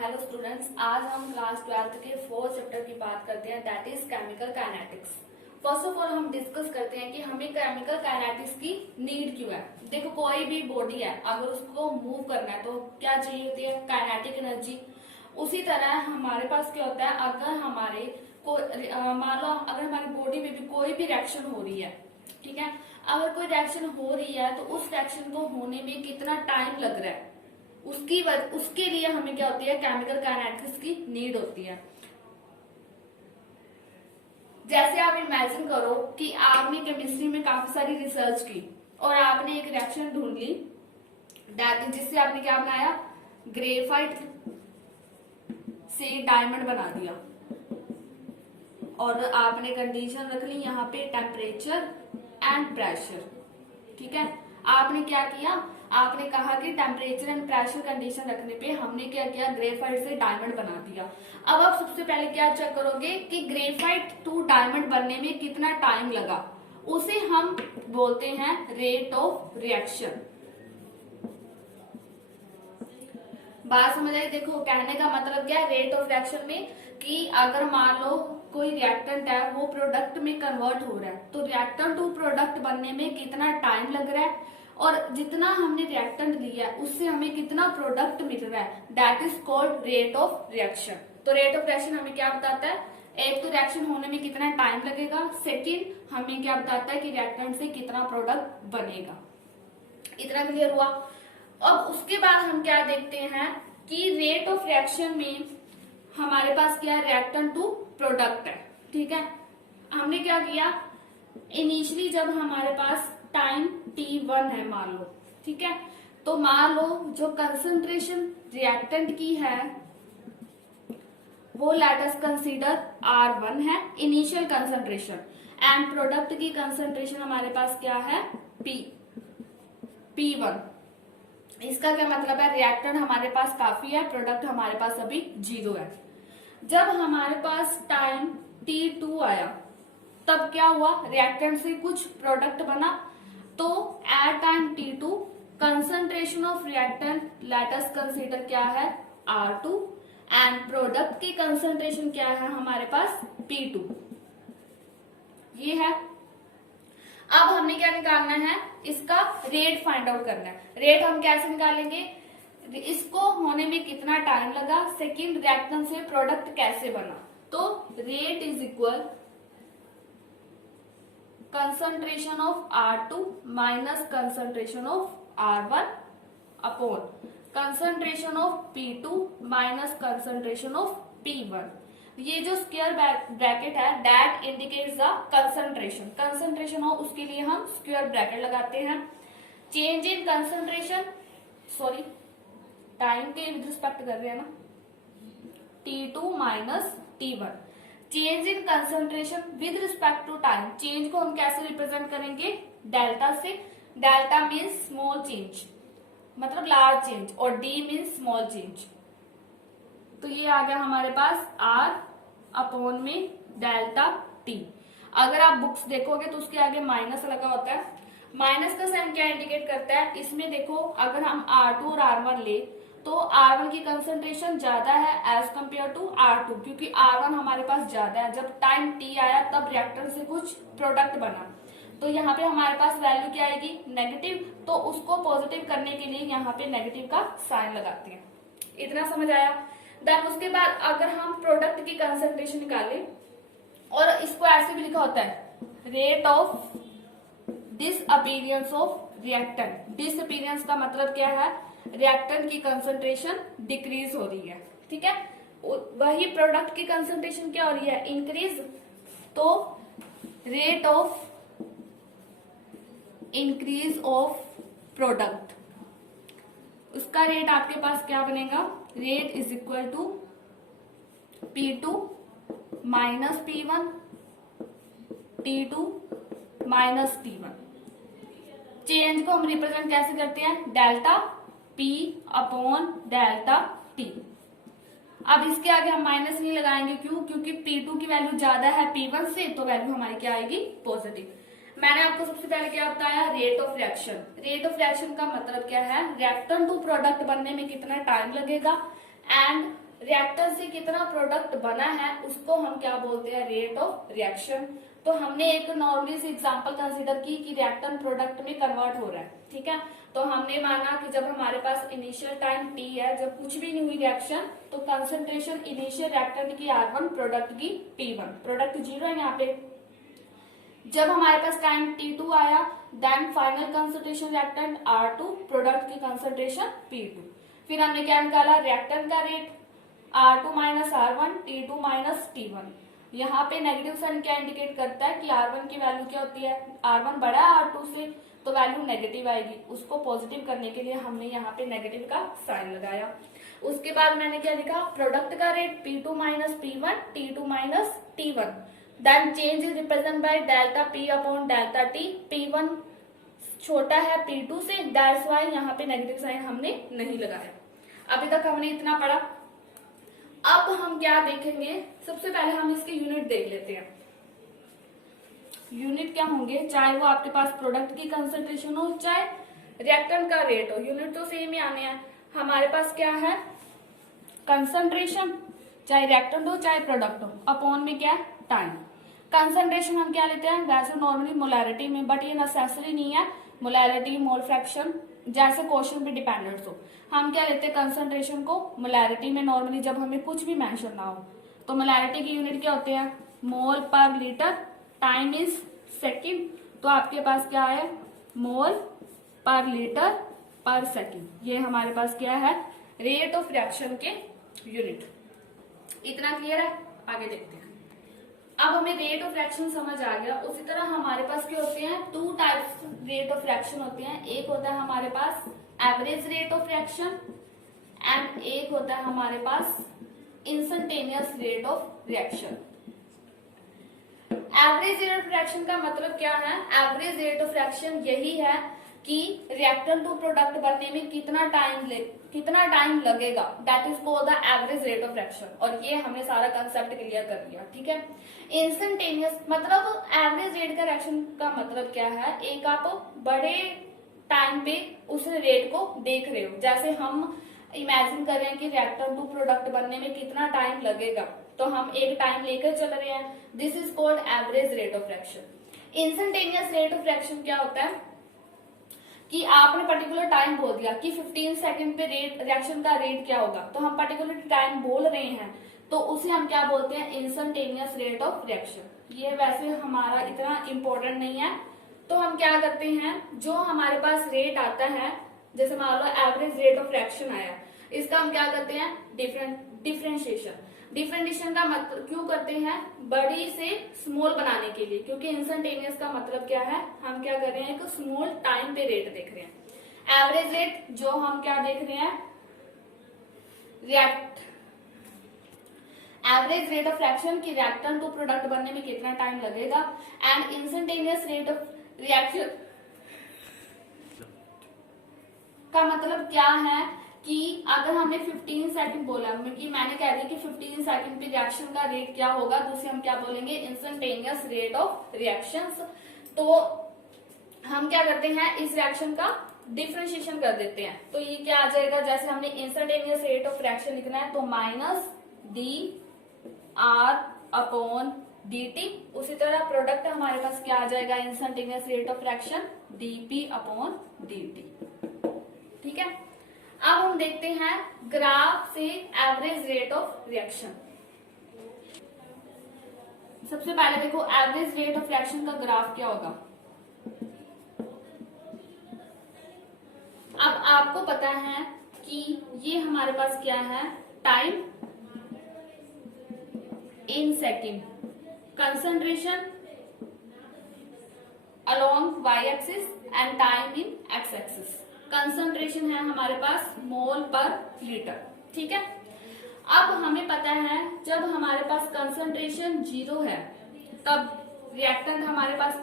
Hello students, आज हम class 12th के 4th चैप्टर की बात करते हैं, that is chemical kinetics. First of all हम डिस्कस करते हैं कि हमें केमिकल काइनेटिक्स की नीड क्यों है। देखो, कोई भी बॉडी है, अगर उसको मूव करना है तो क्या चाहिए होती है? Kinetic energy. उसी तरह हमारे पास क्या होता है, अगर हमारे को मान लो अगर हमारी बॉडी में भी कोई भी रिएक्शन हो रही है, ठीक है, अगर कोई रिएक्शन हो रही है तो उस रिएक्शन को होने में कितना टाइम लग रहा है, उसके लिए हमें क्या होती है, केमिकल काइनेटिक्स की नीड होती है। जैसे आप इमेजिन करो कि आपने केमिस्ट्री में काफी सारी रिसर्च की और आपने एक रिएक्शन ढूंढ ली, जिससे आपने क्या बनाया, ग्रेफाइट से डायमंड बना दिया, और आपने कंडीशन रख ली यहाँ पे टेम्परेचर एंड प्रेशर। ठीक है, आपने क्या किया, आपने कहा कि टेम्परेचर एंड प्रेशर कंडीशन रखने पे हमने क्या किया, ग्रेफाइट से डायमंड बना दिया। अब आप सबसे पहले क्या चेक करोगे कि ग्रेफाइट टू डायमंड बनने में कितना टाइम लगा, उसे हम बोलते हैं रेट ऑफ रिएक्शन। बात समझ आई? देखो, कहने का मतलब क्या है रेट ऑफ रिएक्शन में, कि अगर मान लो कोई रिएक्टेंट है वो प्रोडक्ट में कन्वर्ट हो रहा है, तो रिएक्टेंट टू प्रोडक्ट बनने में कितना टाइम लग रहा है, और जितना हमने रिएक्टेंट लिया है उससे हमें कितना प्रोडक्ट मिल रहा है, that is called rate of reaction. तो रेट ऑफ रिएक्शन हमें क्या बताता है, एक तो रिएक्शन होने में कितना टाइम लगेगा, सेकेंड हमें क्या बताता है कि रिएक्टेंट से कितना प्रोडक्ट बनेगा। इतना क्लियर हुआ? अब उसके बाद हम क्या देखते हैं कि रेट ऑफ रिएक्शन में हमारे पास क्या है, रिएक्टेंट टू प्रोडक्ट है। ठीक है, हमने क्या किया, इनिशियली जब हमारे पास टाइम T1 है मान लो, ठीक है, तो मान लो जो कंसंट्रेशन रिएक्टेंट की है वो लेट अस कंसीडर R1 है, इनिशियल कंसंट्रेशन, एंड प्रोडक्ट की कंसंट्रेशन हमारे पास क्या है, P1। इसका क्या मतलब है, रिएक्टेंट हमारे पास काफी है, प्रोडक्ट हमारे पास अभी 0 है। जब हमारे पास टाइम T2 आया तब क्या हुआ, रिएक्टेंट से कुछ प्रोडक्ट बना, तो at time T2 concentration of reactant let us consider क्या है, R2, एंड प्रोडक्ट की कंसंट्रेशन क्या है हमारे पास, P2। ये है। अब हमने क्या निकालना है, इसका रेट फाइंड आउट करना है। रेट हम कैसे निकालेंगे, इसको होने में कितना टाइम लगा, सेकेंड रिएक्टेंट से प्रोडक्ट कैसे बना। तो rate is equal concentration of R2 minus concentration of R1 upon concentration of P2 minus concentration of P1। ये जो स्क्वायर ब्रैकेट है that indicates the concentration, concentration हो उसके लिए हम स्क्वायर ब्रैकेट लगाते हैं। Change in concentration, sorry time के विद रिस्पेक्ट कर रहे हैं ना, T2 minus T1। Change in concentration with respect to time, change को हम कैसे रिप्रेजेंट करेंगे, डेल्टा से। डेल्टा मीन्स स्मॉल चेंज, मतलब लार्ज चेंज, और D मीन्स स्मॉल चेंज। तो ये आ गया हमारे पास R अपॉन में डेल्टा T। अगर आप बुक्स देखोगे तो उसके आगे माइनस लगा होता है। माइनस का साइन क्या इंडिकेट करता है, इसमें देखो अगर हम R2 और R1 ले तो R1 की कंसंट्रेशन ज्यादा है एज कंपेयर टू R2, क्योंकि R1 हमारे पास ज्यादा है। जब टाइम T आया तब रिएक्टेंट से कुछ प्रोडक्ट बना, तो यहाँ पे हमारे पास वैल्यू क्या आएगी, नेगेटिव, तो उसको पॉजिटिव करने के लिए यहाँ पे नेगेटिव का साइन लगाते हैं। इतना समझ आया? देन उसके बाद अगर हम प्रोडक्ट की कंसंट्रेशन निकालें, और इसको ऐसे भी लिखा होता है, rate of disappearance of reactant. Disappearance का मतलब क्या है, रिएक्टेंट की कंसंट्रेशन डिक्रीज हो रही है। ठीक है, वही प्रोडक्ट की कंसंट्रेशन क्या हो रही है, इंक्रीज। तो rate of increase of product, उसका रेट आपके पास क्या बनेगा, rate is equal to P2 minus P1, T2 minus T1। Change को हम रिप्रेजेंट कैसे करते हैं, delta P upon delta T। अब इसके आगे हम माइनस नहीं लगाएंगे, क्यों, क्योंकि P2 की वैल्यू ज्यादा है P1 से, तो वैल्यू हमारी क्या आएगी, पॉजिटिव। मैंने आपको सबसे पहले क्या बताया, rate of reaction. Rate of reaction का मतलब क्या है, रिएक्टेंट टू प्रोडक्ट बनने में कितना टाइम लगेगा, एंड रिएक्टर से कितना प्रोडक्ट बना है उसको हम क्या बोलते हैं, रेट ऑफ रिएक्शन। तो हमने एक नॉर्मली सी एग्जांपल कंसीडर की कि रिएक्टेंट प्रोडक्ट में कन्वर्ट हो रहा है, ठीक है। तो हमने माना कि जब हमारे पास इनिशियल टाइम t है, जब कुछ भी नहीं हुई रिएक्शन, तो कंसंट्रेशन इनिशियल रिएक्टेंट की R1, प्रोडक्ट की P1, प्रोडक्ट 0 है यहाँ पे। जब हमारे पास टाइम t2 आया, then final concentration reactant R2, product की कंसंट्रेशन P2। फिर हमने क्या निकाला, रिएक्टेंट का rate R2 minus R1, T2 minus T1। यहाँ पे नेगेटिव साइन क्या इंडिकेट करता है कि R1 की वैल्यू क्या होती है, R1 बड़ा है R2 से, तो वैल्यू नेगेटिव आएगी। उसको पॉजिटिव करने के लिए हमने यहाँ पे नेगेटिव का साइन लगाया। उसके बाद मैंने क्या लिखा, प्रोडक्ट का rate P2 minus P1, T2 minus T1, then change is represent by delta P upon delta T। P1 छोटा है P2 से, दैट्स वाई यहाँ पे नेगेटिव साइन हमने नहीं लगाया। अभी तक हमने इतना पढ़ा। अब हम क्या देखेंगे, सबसे पहले हम इसके यूनिट देख लेते हैं। यूनिट क्या होंगे, चाहे वो आपके पास प्रोडक्ट की कंसंट्रेशन हो, चाहे रिएक्टेंट का रेट हो, यूनिट तो सेम ही आने हैं। हमारे पास क्या है, कंसंट्रेशन, चाहे रिएक्टेंट हो चाहे प्रोडक्ट हो, अपॉन में क्या है, टाइम। कंसंट्रेशन हम क्या लेते हैं, वैसे नॉर्मली मोलैरिटी में, बट ये नेसेसरी नहीं है। मोलैरिटी, मोल फ्रैक्शन, जैसे क्वेश्चन पे डिपेंडेंट हो, हम क्या लेते हैं कंसंट्रेशन को मोलैरिटी में नॉर्मली, जब हमें कुछ भी मेंशन ना हो। तो मोलैरिटी की यूनिट क्या होते हैं, मोल per litre, time is second. तो आपके पास क्या है, मोल पर लीटर पर सेकंड। ये हमारे पास क्या है, रेट ऑफ रिएक्शन के यूनिट। इतना क्लियर है, आगे देखते हैं। अब हमें रेट ऑफ रिएक्शन समझ आ गया। उसी तरह हमारे पास क्या होते हैं, two types rate of reaction होते हैं। एक होता है हमारे पास average rate of reaction and एक होता है हमारे पास instantaneous rate of reaction. Average rate of reaction का मतलब क्या है, एवरेज रेट ऑफ रिएक्शन यही है कि रिएक्टेंट टू प्रोडक्ट बनने में कितना टाइम लगेगा, that is called the average rate of reaction. और ये हमने सारा कंसेप्ट क्लियर कर दिया, ठीक है। इंस्टेंटेनियस मतलब एवरेज रेट का रिएक्शन का मतलब क्या है, एक आप बड़े टाइम पे उस रेट को देख रहे हो। जैसे हम इमेजिन कर रहे हैं कि रिएक्टेंट टू प्रोडक्ट बनने में कितना टाइम लगेगा, तो हम एक टाइम लेकर चल रहे हैं, this is called average rate of reaction. Instantaneous rate of reaction क्या होता है कि आपने पर्टिकुलर टाइम बोल दिया कि 15 सेकंड पे रिएक्शन का रेट क्या होगा, तो हम पर्टिकुलर टाइम बोल रहे हैं, तो उसे हम क्या बोलते हैं, इंस्टेंटेनियस रेट ऑफ रिएक्शन। ये वैसे हमारा इतना इंपॉर्टेंट नहीं है। तो हम क्या करते हैं, जो हमारे पास रेट आता है, जैसे मान लो एवरेज रेट ऑफ रिएक्शन आया, इसका हम क्या करते हैं, डिफरेंशिएशन। डिफरेंशिएशन का मतलब क्यों करते हैं, बड़ी से स्मॉल बनाने के लिए, क्योंकि इंस्टेंटेनियस का मतलब क्या है, हम क्या कर रहे हैं, एक स्मॉल टाइम पे रेट देख रहे हैं। एवरेज रेट जो हम क्या देख रहे हैं, एवरेज रेट ऑफ रिएक्शन की रिएक्टेंट टू प्रोडक्ट बनने में कितना टाइम लगेगा, and instantaneous rate of reaction का मतलब क्या है कि अगर हमने 15 सेकंड बोला, कि मैंने कह दी कि 15 सेकंड पे रिएक्शन का रेट क्या होगा, तो उसे हम क्या बोलेंगे, इंस्टेंटेनियस रेट ऑफ रिएक्शंस। तो हम क्या करते हैं, इस रिएक्शन का डिफरेंशिएशन कर देते हैं। तो ये क्या आ जाएगा, जैसे हमने इंस्टेंटेनियस रेट ऑफ रिएक्शन लिखना है, तो minus D R upon D T. उसी तरह प्रोडक्ट हमारे पास क्या आ जाएगा, instantaneous rate of reaction DP upon D T, ठीक है। अब हम देखते हैं ग्राफ से एवरेज रेट ऑफ रिएक्शन। सबसे पहले देखो एवरेज रेट ऑफ रिएक्शन का ग्राफ क्या होगा। अब आपको पता है कि ये हमारे पास क्या है, time in second, concentration along Y axis and time in X axis. Concentration है हमारे पास मोल पर लीटर, ठीक है। अब हमें पता है जब हमारे पास कंसंट्रेशन 0 है, तब रिएक्टेंट हमारे पास,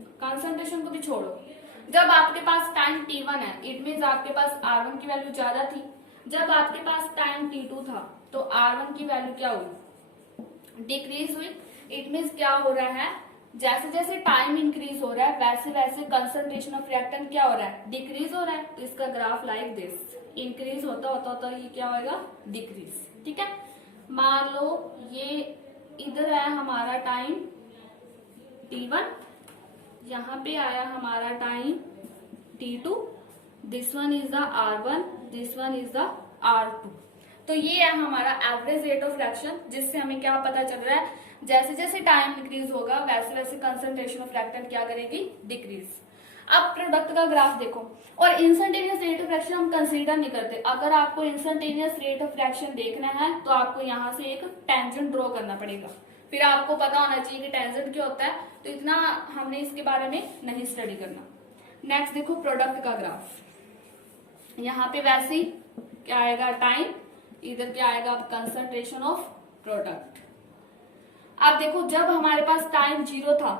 कंसंट्रेशन को भी छोड़ो, जब आपके पास टाइम t1 है, इट मीन्स आपके पास r1 की वैल्यू ज्यादा थी। जब आपके पास टाइम t2 था, तो r1 की वैल्यू क्या हुई, डिक्रीज हुई। इट मीन्स क्या हो रहा है, जैसे जैसे टाइम इंक्रीज हो रहा है वैसे वैसे कंसंट्रेशन ऑफ रिएक्टेंट क्या हो रहा है, डिक्रीज हो रहा है। तो इसका ग्राफ लाइक दिस, इंक्रीज होता होता होता ये क्या होगा, डिक्रीज। ठीक है, मान लो ये इधर है हमारा टाइम t1, यहाँ पे आया हमारा time t2, this one is the r1, this one is the r2। तो ये है हमारा एवरेज रेट ऑफ रिएक्शन, जिससे हमें क्या पता चल रहा है, जैसे जैसे टाइम इंक्रीज होगा वैसे वैसे कंसंट्रेशन ऑफ रिएक्टेंट क्या करेगी, डिक्रीज। अब प्रोडक्ट का ग्राफ देखो, और इंस्टेंटेनियस रेट ऑफ रिएक्शन हम कंसीडर नहीं करते। अगर आपको इंस्टेंटेनियस रेट ऑफ रिएक्शन देखना है तो आपको यहाँ से एक टेंजेंट ड्रॉ करना पड़ेगा, फिर आपको पता होना चाहिए कि टेंजेंट क्या होता है। तो इतना हमने इसके बारे में नहीं स्टडी करना। नेक्स्ट देखो प्रोडक्ट का ग्राफ, यहाँ पे वैसे ही क्या आएगा टाइम, इधर क्या आएगा कंसंट्रेशन ऑफ प्रोडक्ट। अब देखो जब हमारे पास टाइम 0 था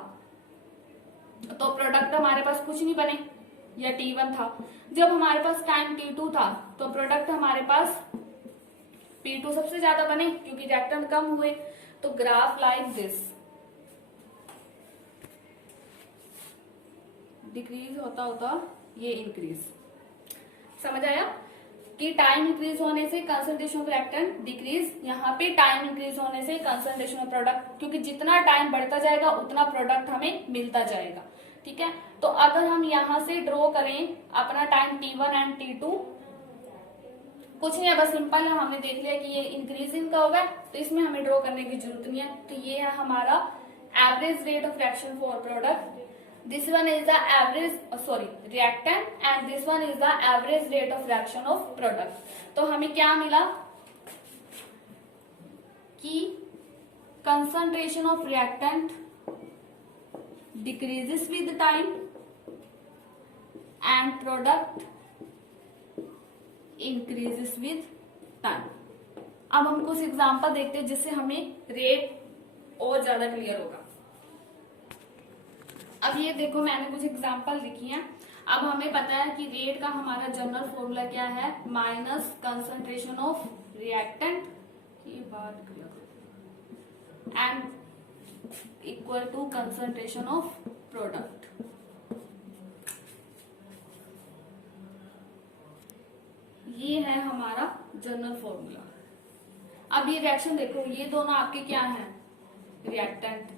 तो प्रोडक्ट हमारे पास कुछ नहीं बने, या t1 था। जब हमारे पास टाइम t2 था तो प्रोडक्ट हमारे पास p2 सबसे ज्यादा बने क्योंकि रिएक्टेंट कम हुए। तो ग्राफ लाइक दिस, डिक्रीज होता होता ये इंक्रीज। समझ आया कि टाइम इंक्रीज होने से कंसंट्रेशन ऑफ रिएक्टेंट डिक्रीज, यहाँ पे टाइम इंक्रीज होने से कंसंट्रेशन ऑफ प्रोडक्ट, क्योंकि जितना टाइम बढ़ता जाएगा उतना प्रोडक्ट हमें मिलता जाएगा। ठीक है, तो अगर हम यहाँ से ड्रॉ करें अपना टाइम t1 एंड t2, कुछ नहीं है, बस सिंपल है, हमने देख लिया कि ये इंक्रीजिंग का होगा, तो इसमें हमें ड्रॉ करने की जरूरत नहीं है। तो ये है हमारा average rate of reaction for product, this one is the average reactant and this one is the average rate of reaction of product। तो हमें क्या मिला कि concentration of reactant decreases with time and product increases with time। अब हम कुछ example देखते हैं जिससे हमें रेट और ज्यादा क्लियर होगा। अब ये देखो मैंने कुछ एग्जांपल लिखी हैं। अब हमें पता है कि रेट का हमारा जनरल फॉर्मूला क्या है, माइनस कंसंट्रेशन ऑफ रिएक्टेंट, ये बात and equal to concentration of product. ये है हमारा जनरल फॉर्मूला। अब ये रिएक्शन देखो, ये दोनों आपके क्या हैं, रिएक्टेंट,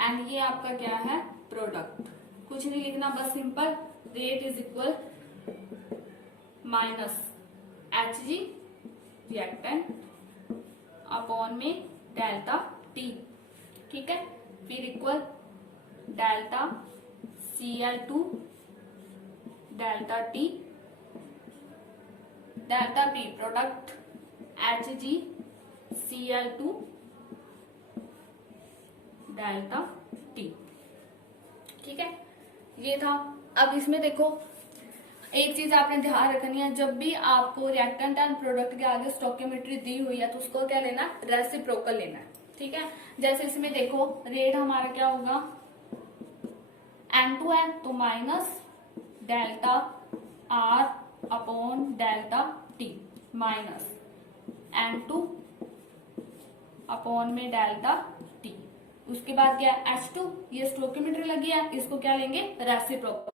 एंड ये आपका क्या है, प्रोडक्ट। कुछ नहीं लिखना, बस simple rate is equal minus Hg reactant upon में डेल्टा T। ठीक है, फिर equal delta Cl2 delta T, delta P product Hg Cl2 delta T। ठीक है, ये था। अब इसमें देखो एक चीज आपने ध्यान रखनी है, जब भी आपको रिएक्टेंट एंड प्रोडक्ट के आगे स्टोइकियोमेट्री दी हुई है तो उसको क्या लेना, रेसिप्रोकल लेना है। ठीक है, जैसे इसमें देखो रेट हमारा क्या होगा, N2 है तो minus delta R upon delta T minus N2 upon में डेल्टा T। उसके बाद क्या है H2, ये स्टोइकियोमेट्री लगी है, इसको क्या लेंगे, रेसिप्रोकल।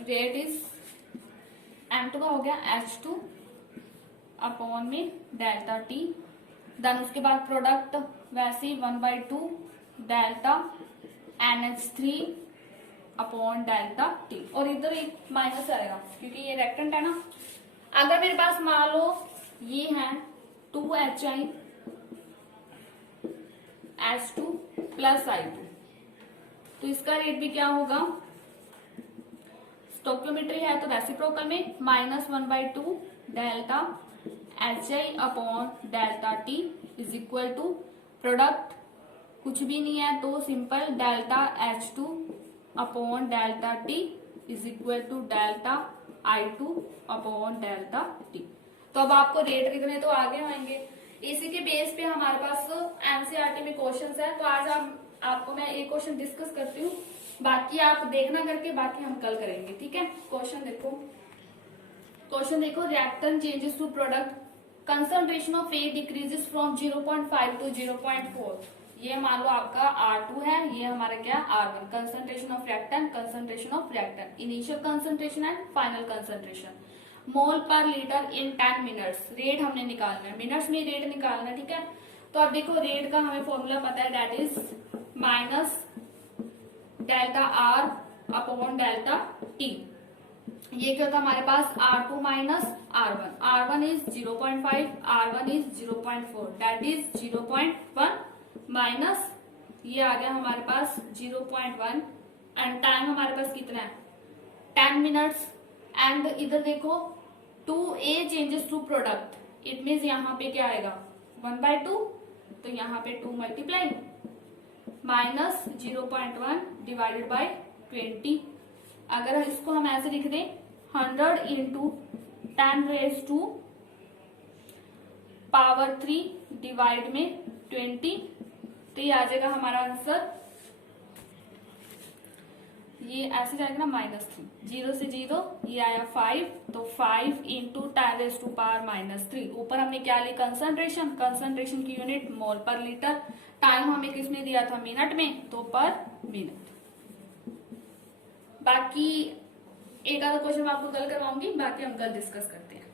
रेट इज M2 का हो गया H2 अपॉन में डेल्टा T। देन उसके बाद प्रोडक्ट वैसे ही 1/2 delta NH3 upon delta T, और इधर एक माइनस आएगा क्योंकि ये रिएक्टेंट है ना। अगर मेरे पास मान लो ये है 2HI H2 प्लस I2, तो इसका रेट भी क्या होगा, स्टोइकियोमेट्री है तो रेसिप्रोकल में minus 1/2 delta HI upon delta T is equal to product कुछ भी नहीं है तो simple delta H2 upon delta T is equal to delta I2 upon delta T। तो अब आपको रेट लिखने तो आगे होंगे, इसी के बेस पे हमारे पास एनसीईआरटी में क्वेश्चंस है। तो आज आपको मैं एक क्वेश्चन डिस्कस करती हूँ, बाकी आप देखना करके, बाकी हम कल करेंगे। ठीक है, क्वेश्चन देखो reactant changes to product concentration of A decreases from 0.5 to 0.4। ये मान लो आपका R2 है, ये हमारा क्या R1। Concentration of reactant, concentration of reactant, initial concentration and final concentration. Mole per litre in 10 minutes. Rate हमने निकालना है, मिनट्स में रेट निकालना है, ठीक है। तो अब देखो रेट का हमें फॉर्मूला पता है, that is minus delta R upon delta T. ये क्या होता है हमारे पास R2 minus R1। R1 is 0.5, R1 is 0.4, that is 0.1 minus ये आ गया हमारे पास 0.1 एंड टाइम हमारे पास कितना है 10 मिनट्स। एंड इधर देखो 2A changes to product, it means यहाँ पे क्या आएगा 1/2, तो यहाँ पे 2 मल्टीप्लाई माइनस 0.1 डिवाइडेड बाई 20। अगर इसको हम ऐसे लिख दें 100 into 10 raise to power 3 divide में 20, तो ये आ जाएगा हमारा आंसर। ये ऐसे जाएगा ना -3, 0 से 0, ये आया 5, तो 5 इंटू 10 रेज टू पावर -3। ऊपर हमने क्या ली कंसंट्रेशन, कंसंट्रेशन की unit mole per litre. Time हमें किसने दिया था मिनट में, तो पर मिनट। बाकी एक आधा क्वेश्चन मैं आपको कल करवाऊंगी, बाकी हम कल डिस्कस करते हैं।